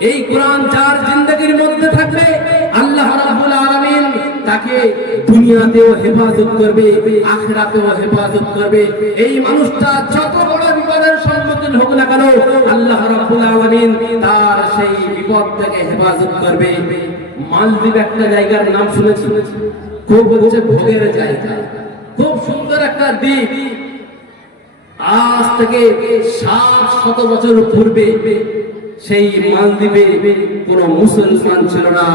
এই কোরআন যার জিন্দগির মধ্যে থাকবে, আল্লাহ রাব্বুল আলামিন তাকে দুনিয়াতেও হেফাজত করবে, আখিরাতেও হেফাজত করবে। এই মানুষটা যত বড় বিপদের সম্মুখীন হোক না কেন, আল্লাহ রাব্বুল আলামিন তার সেই বিপদ থেকে হেফাজত করবে। মালদ্বীপ একটা জায়গার নাম শুনেছি, খুব হচ্ছে ভোগের জায়গা। খুব সুন্দর একটা দ্বীপ। আজ থেকে সাত শত বছর পূর্বে সেই মালদ্বীপে কোন মুসলমান ছিল না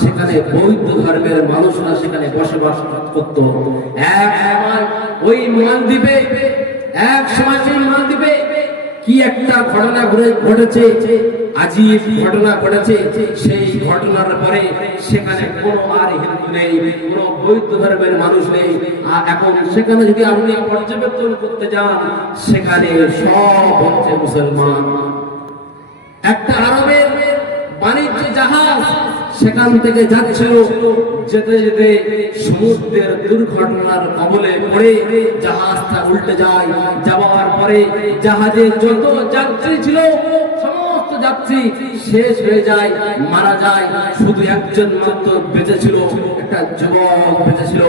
সেখানে বৌদ্ধ ধর্মের মানুষরা সেখানে বসবাস করত। ওই মালদ্বীপে এক সময় সেই মালদ্বীপে কি একটা ঘটনা ঘটেছে ঘটনা ঘটেছে। সেই ঘটনার পরে সেখানে কোনো আর হিন্দু নেই, কোনো বৌদ্ধ ধর্মের মানুষ নেই। এখন সেখানে যদি আপনি পর্যবেক্ষণ করতে যান, সেখানে সব হচ্ছে মুসলমান। একটা আরবের বাণিজ্য জাহাজ সেখান থেকে যাচ্ছিল, যেতে যেতে সমুদ্রের দুর্ঘটনার কবলে পড়ে জাহাজটা উল্টে যায়। যাওয়ার পরে জাহাজে যত যাত্রী ছিল, সমস্ত যাত্রী শেষ হয়ে যায়, মারা যায়। শুধু একজন মাত্র বেঁচে ছিল, একটা যুবক বেঁচে ছিল।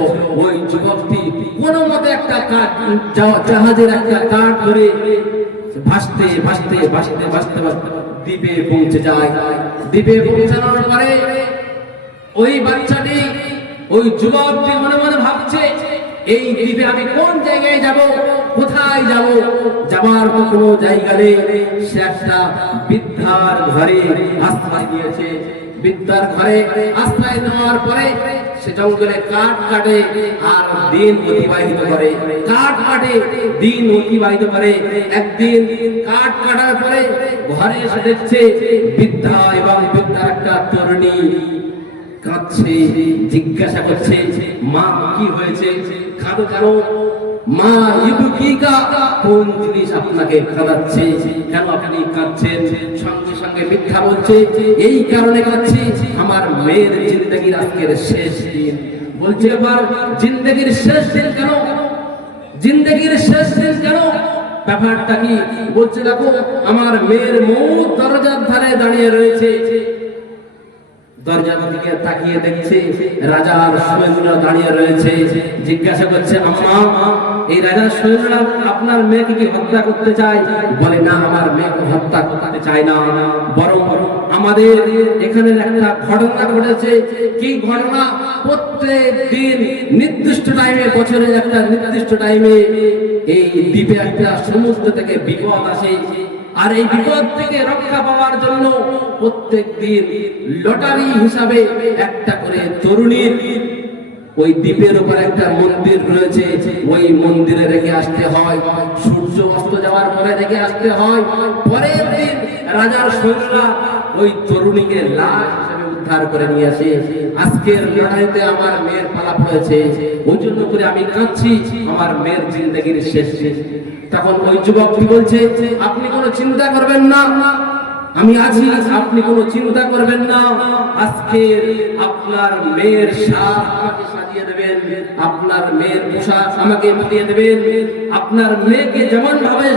ওই যুবকটি কোনো মতে একটা কাঠ, জাহাজের একটা কাঠ ধরে ভাসতে ভাসতে ভাসতে ভাসতে ভাসতে দ্বীপে পৌঁছে যায়। দ্বীপে পৌঁছানোর পরে ওই বাচ্চাটি, ওই যুবকটি মনে মনে ভাবছে, এই দ্বীপে আমি কোন জায়গায় যাব? কোথায় যাব? যাবার কোনো জায়গা নেই। সে একটা বৃদ্ধার ঘরে আশ্রয় দিয়েছে বিদ্যার ঘরে আশ্রয় নেওয়ার পরে সে জঙ্গলে কাঠ কাটে আর দিন অতিবাহিত করে। কাঠ কাটে, দিন অতিবাহিত করে। একদিন কাঠ কাটার পরে ঘরে এসে দেখছে বৃদ্ধা এবং বৃদ্ধার একটা তরুণী কাঁদছে, জিজ্ঞাসা করছে, মা, কি হয়েছে? কাঁদো কেন? মা ইবুকিকা কোন জিনিস আপনাকে কাঁদাচ্ছে কেন আপনি কাঁদছেন? সঙ্গে সঙ্গে মিথ্যা বলছে। এই কারণে কাঁদছি। আমার মেয়ের জিন্দগির আজকের শেষ দিন। বলছে এবার জিন্দগির শেষ দিন কেন? জিন্দগির শেষ দিন কেন? ব্যাপারটা কি? বলছে, দেখো, আমার মেয়ের মৌত দরজার ধারে দাঁড়িয়ে রয়েছে। দরজার দিকে তাকিয়ে দেখছে সৈন্যরা দাঁড়িয়ে রয়েছে। জিজ্ঞাসা করছে, আম্মা, এই সৈন্যরা আপনার মেয়েকে কি হত্যা করতে চায়? বলে, না, আমার মেয়েকে হত্যা করতে চায় না। বরং আমাদের এখানে একটা ঘটনা ঘটেছে। কি ঘটনা? প্রত্যেক দিন নির্দিষ্ট টাইমে বছরের একটা নির্দিষ্ট টাইমে এই দ্বীপে একটা সমুদ্র থেকে বিপদ আসে। আর এই বিপদ থেকে রক্ষা পাওয়ার জন্য প্রত্যেক দিন লটারি হিসাবে একটা করে তরুণীর ওই দ্বীপের উপর একটা মন্দির রয়েছে। ওই মন্দিরে রেখে আসতে হয়। সূর্য অস্ত যাওয়ার পরে রেখে আসতে হয়। পরের দিন রাজার সৈন্যরা ওই তরুণীকে লাশ উদ্ধার করে নিয়ে আসে। আজকের লড়াইতে আমার মেয়ের পালা পড়েছে ওই জন্য করে আমি কাঁদছি। আমার মেয়ের জিন্দগির শেষ তখন ওই যুবক কি বলছে? আপনি কোনো চিন্তা করবেন না। আমি আছি। আপনি কোনো চিন্তা করবেন না। আজকে আপনার মেয়ের সাজ আমাকে সাজিয়ে দেবেন। আপনার মেয়ের পোশাক আমাকে পরিয়ে দেবেন। আপনার মেয়েকে যেমন ভাবে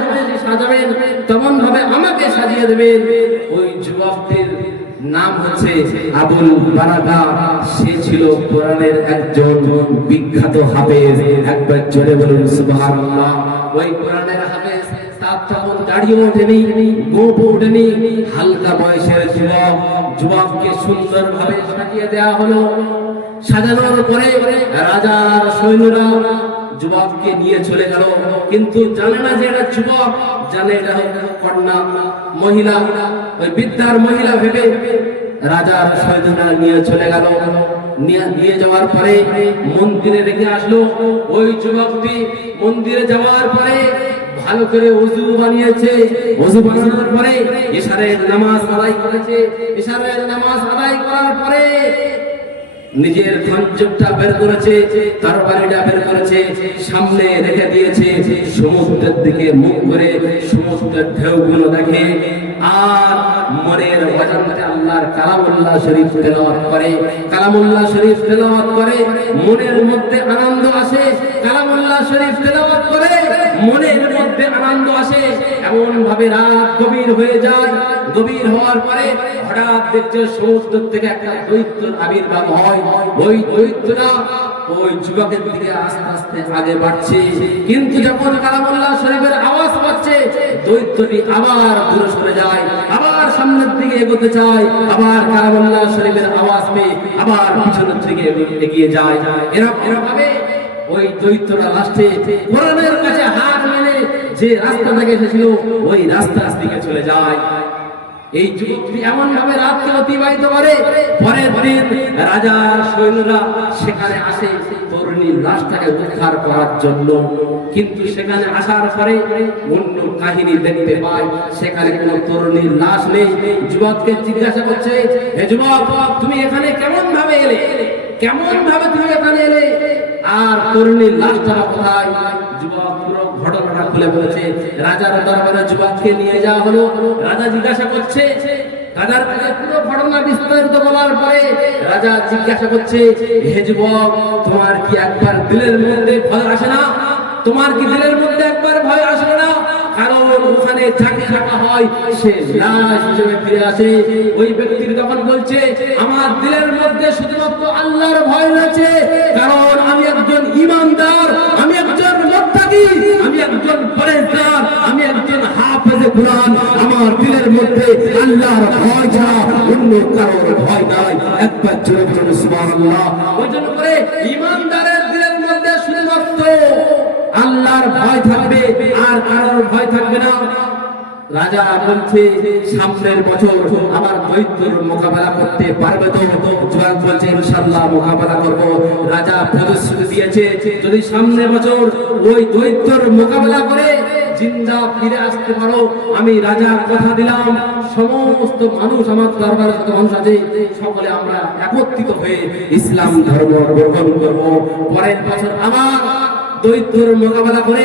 সাজাবেন তেমন ভাবে আমাকে সাজিয়ে দেবেন। ওই যুবকটির নাম হচ্ছে আবুল বারাকা। সে ছিল কোরআনের একজন বিখ্যাত হাফেজ। একবার জোরে বলুন, সুবহানাল্লাহ। ওই কোরআনের হাফেজ, তার তখন দাঁড়িয়ে ওঠেনি গোপ ওঠেনি। হালকা বয়সের যুবক, যুবককে সুন্দর ভাবে সাজিয়ে দেওয়া হলো। সাজানোর পরে রাজার সৈন্যরা যুবককে নিয়ে চলে গেল। কিন্তু জানে না যে এটা যুবক, জানে এটা কন্যা, মহিলা। ওই বিদ্যার মহিলা ভেবে রাজার সৈন্যরা নিয়ে চলে গেল। নিয়ে যাওয়ার পরে মন্দিরে রেখে আসলো। ওই যুবকটি মন্দিরে যাওয়ার পরে ভালো করে ওযু বানিয়েছে। ওযু বানানোর পরে ইশারের নামাজ আদায় করেছে। ইশারের নামাজ আদায় করার পরে নিজের খঞ্জকটা বের করেছে, তরবারিটা বের করেছে, সামনে রেখে দিয়েছে। সমুদ্রের দিকে মুখ করে সমুদ্রের ঢেউগুলো দেখে আর মনের অজান্তে আল্লাহর কালামুল্লাহ শরীফ তেলাওয়াত করে। কালামুল্লাহ শরীফ তেলাওয়াত করে, মনের মধ্যে আনন্দ আসে। কালামুল্লাহ শরীফ তেলাওয়াত করে, মনের মধ্যে আনন্দ আসে। এমন ভাবে রাত গভীর হয়ে যায়। গভীর হওয়ার পরে হঠাৎ দেখছে সমুদ্র থেকে একটা দৈত্য আবির্ভাব হয়। ওই দৈত্যটা ওই যুবকের দিকে আস্তে আস্তে আগে বাড়ছে। কিন্তু যখন কালামুল্লাহ শরীফের আওয়াজ পাচ্ছে, দৈত্যটি আবার দূরে সরে যায়, আবার সামনের দিকে এগোতে চায়, আবার কালামুল্লাহ শরীফের আওয়াজ পেয়ে আবার পিছনের দিকে এগিয়ে যায়। এরকম এরকম ভাবে ওই দৈত্যটা লাস্টে কোরআনের কাছে হাত মেলে যে রাস্তা থেকে এসেছিল, ওই রাস্তার দিকে চলে যায়। এই যুবকটি এমন ভাবে রাতকে অতিবাহিত করে? পরের দিন রাজার সৈন্যরা সেখানে আসে তরুণীর লাশটাকে উদ্ধার করার জন্য। কিন্তু সেখানে আসার পরে অন্য কাহিনী দেখতে পায়, সেখানে কোনো তরুণীর লাশ নেই। যুবককে জিজ্ঞাসা করছে, হে যুবক, তুমি এখানে কেমন ভাবে এলে? কেমন ভাবে তুমি এখানে এলে? আর তরুণীর লাশটা কোথায়? যুবক পুরো ঘটনাটা খুলে বলেছে, রাজার দরবারে যুবককে নিয়ে যাওয়া হলো। রাজা জিজ্ঞাসা করছে, রাজার কাছে পুরো ঘটনা বিস্তারিত বলার পরে রাজা জিজ্ঞাসা করছে, হে যুবক, তোমার কি একবার দিলের মধ্যে ভয় আসে না? তোমার কি দিলের মধ্যে একবার ভয় আসে না? কারণ ওখানে হয়, সে লাশ হিসেবে ফিরে আসে। ওই ব্যক্তির বলছে, আমার দিলের মধ্যে শুধুমাত্র আল্লাহর ভয় রয়েছে, কারণ আল্লাহর ভয় অন্য কারোর ভয় নাই। একবার আল্লাহর ভয় থাকবে, আর কারোর ভয় থাকবে না। রাজা বলছে, সামনের বছর আমার দৈত্যর মোকাবেলা করতে পারবে তো? জোয়ান বলছে ইনশাল্লাহ মোকাবেলা করব। রাজা প্রতিশ্রুতি দিয়েছে, যদি সামনের বছর ওই দৈত্যর মোকাবেলা করে জিন্দা ফিরে আসতে পারো। আমি রাজা কথা দিলাম। সমস্ত মানুষ আমার দরবারে মানুষ আছে, সকলে আমরা একত্রিত হয়ে ইসলাম ধর্ম গ্রহণ করব। পরের বছর আবার দৈত্যর মোকাবেলা করে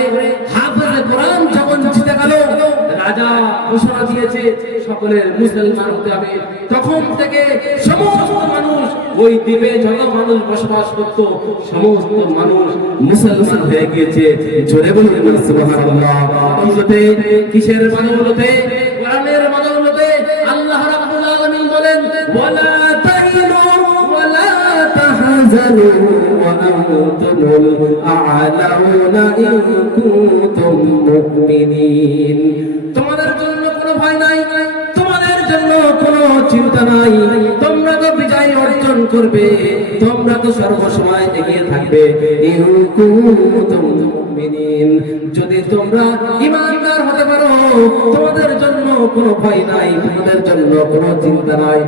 হাফেজে যখন জিতে গেল, রাজা ঘোষণা দিয়েছে, সকলের মুসলমান হতে হবে। তখন থেকে সমস্ত ওই দ্বীপে যত মানুষ বসবাস করত, সমস্ত মানুষ মুসলমান হয়ে গিয়েছে। জোরে বলুন, সুবহানাল্লাহ। কিসতে কিসের বাদৌলতে কোরআনের বাদৌলতে আল্লাহ রাব্বুল আলামিন বলেন, ওয়ালা তাইনু ওয়ালা তাহজানু তোমাদের জন্য কোনো ভয় নাই, তোমাদের জন্য কোনো চিন্তা নাই। তোমরা করবে, তোমরা তো সর্বসময় এগিয়ে থাকবে। যদি তোমরা ইমানদার হতে পারো, তোমাদের জন্য কোনো ভয় নাই, তোমাদের জন্য কোনো চিন্তা নাই।